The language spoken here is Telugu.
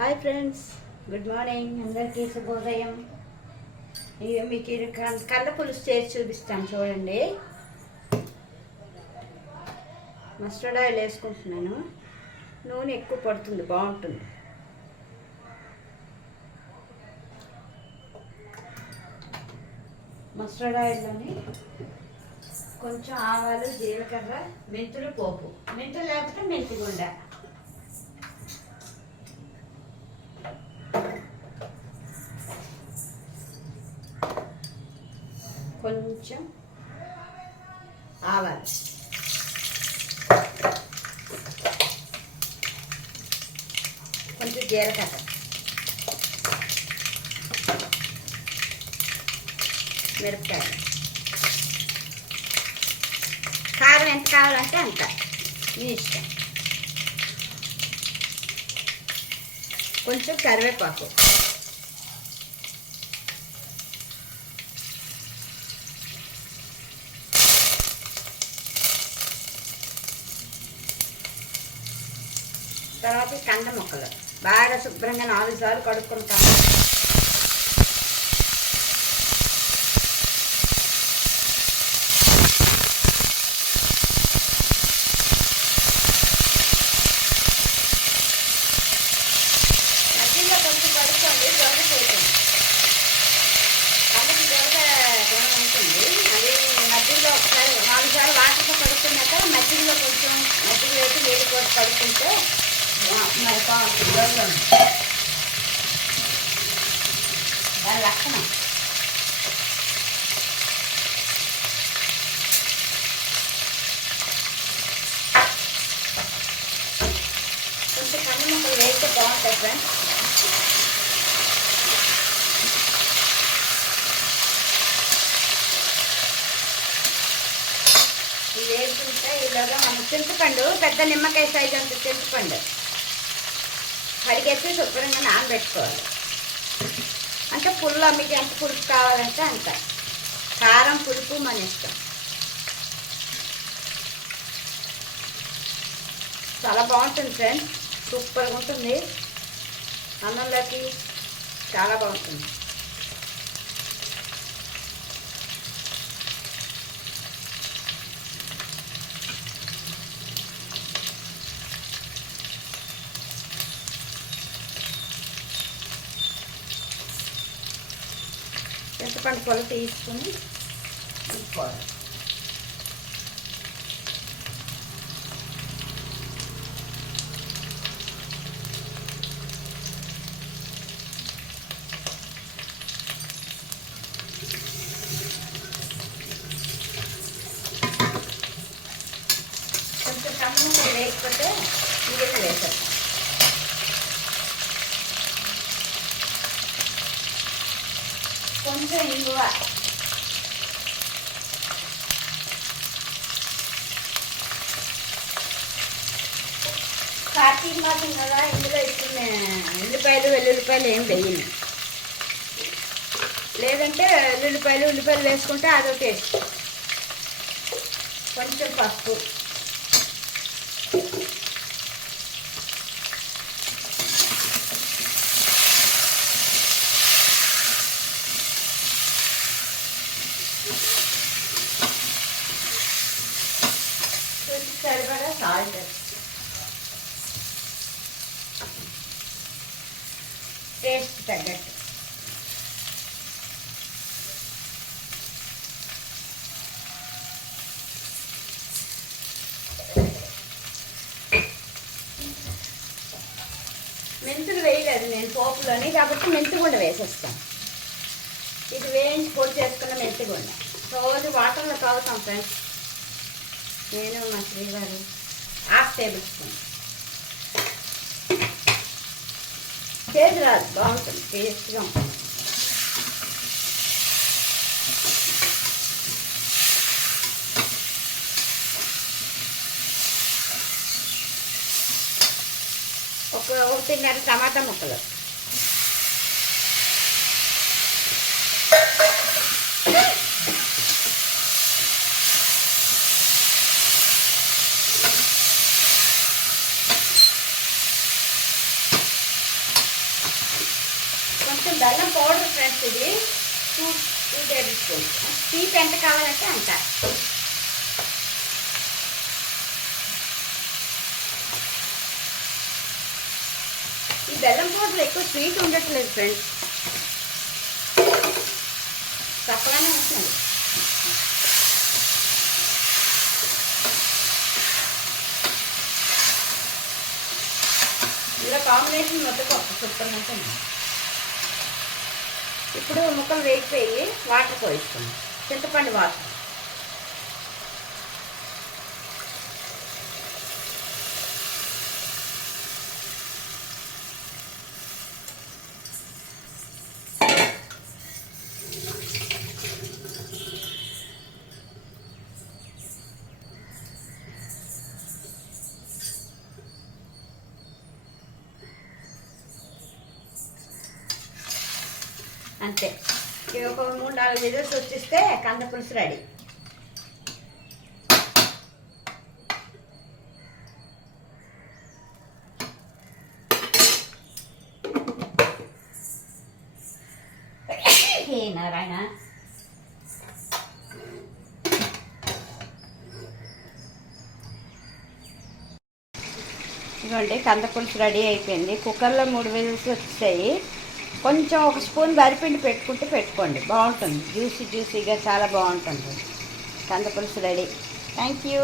Hi friends, good morning. అందరికీ శుభోదయం. ఇక మీకు కంద పులుసు చేసి చూపిస్తాను చూడండి. మస్టర్డ్ ఆయిల్ వేసుకుంటున్నాను. నూనె ఎక్కువ పడుతుంది, బాగుంటుంది. మస్టర్డ్ ఆయిల్లోని కొంచెం ఆవాలు, జీలకర్ర, మెంతులు పోపు. మెంతులు లేకపోతే మెంతి గుండ. కొంచెం ఆవాలు, కొంచెం జీలకర్ర, మిరపకాయలు. కారం ఎంత కావాలంటే అంత, మీ ఇష్టం. కొంచెం కరివేపాకు, తర్వాత కంద ముక్కలు బాగా శుభ్రంగా 4 సార్లు కడుక్కుంటాము. మధ్యలో కొంచెం కడుక్కోండి, దొరకపోతుంది. కందకి గుణం ఉంటుంది. అది మధ్యలో ఒకసారి 4 సార్లు వాటర్తో కడుక్కున్నాక మధ్యలో కొంచెం మధ్యలో వేసి నీళ్ళు పోసి కడుక్కుంటే మరి బాగుంటుంది. దాని లక్షణం. కొంచెం కంది ముక్కలు వేస్తే బాగుంటాయి ఫ్రెండ్స్. ఇవి వేసుకుంటే ఇలాగా మనం చింతపండు, పెద్ద నిమ్మకాయ సైజు అంత చింతపండు కడిగేసి శుభ్రంగా నానబెట్టుకోవాలి. అంటే పుల్ల మీకు ఎంత పులుపు కావాలంటే అంత. కారం పులుపు మన ఇష్టం. చాలా బాగుంటుంది ఫ్రెండ్స్, సూపర్గా ఉంటుంది. అన్నంలోకి చాలా బాగుంటుంది. చింతపండు పొల తీసుకుని తీసుకోవాలి. కొంచెం కమ్ముగా వేయకపోతే మిగిలిన వేసారు. కొంచెం ఇంగువ, కార్తీక మాసం కదా, ఇందులో ఇచ్చిన ఉల్లిపాయలు వెల్లుల్లిపాయలు ఏం వేయను. లేదంటే ఉల్లిపాయలు వేసుకుంటే అదో టేస్ట్. కొంచెం పసుపు, సరిపడా సాల్ట్, టేస్ట్ తగ్గట్టు. మెంతులు వేయలేదు నేను పోపులోని, కాబట్టి మెంతిగుండ వేసేస్తాను. ఇది వేయించి పొడి చేసుకున్న మెంతిగుండ రోజు వాటర్లో తాగుతాం ఫ్రెండ్స్. నేను మా శ్రీవారు 1/2 టేబుల్ స్పూన్. చేదు రాదు, బాగుంటుంది, టేస్ట్గా ఉంటుంది. ఒకటిన్నర టమాటా ముక్కలు, కొంచెం బెల్లం పౌడర్ ఫ్రెండ్స్, ఇది 2 టేబుల్ స్పూన్స్. స్వీట్ ఎంత కావాలంటే అంత. ఈ బెల్లం పౌడర్ ఎక్కువ స్వీట్ ఉండట్లేదు ఫ్రెండ్స్, తక్కువనే ఉంటున్నది. ఇలా కాంబినేషన్ ముద్దపప్పు సూపర్ ఉంటుంది. ఇప్పుడు ముక్కలు వేగిపోయి వాటర్ పోయిస్తున్నాం, చింతపండు వాటర్. అంతే, ఇవి ఒక 3-4 విజిల్స్ వచ్చిస్తే కంద పులుసు రెడీ. ఏ నారాయణ, ఇదిగోండి కంద పులుసు రెడీ అయిపోయింది. కుక్కర్లో 3 విజిల్స్ వచ్చాయి. కొంచెం ఒక స్పూన్ వరిపిండి పెట్టుకోండి, బాగుంటుంది. జ్యూసీగా చాలా బాగుంటుంది. కంద పులుసు రెడీ. Thank you.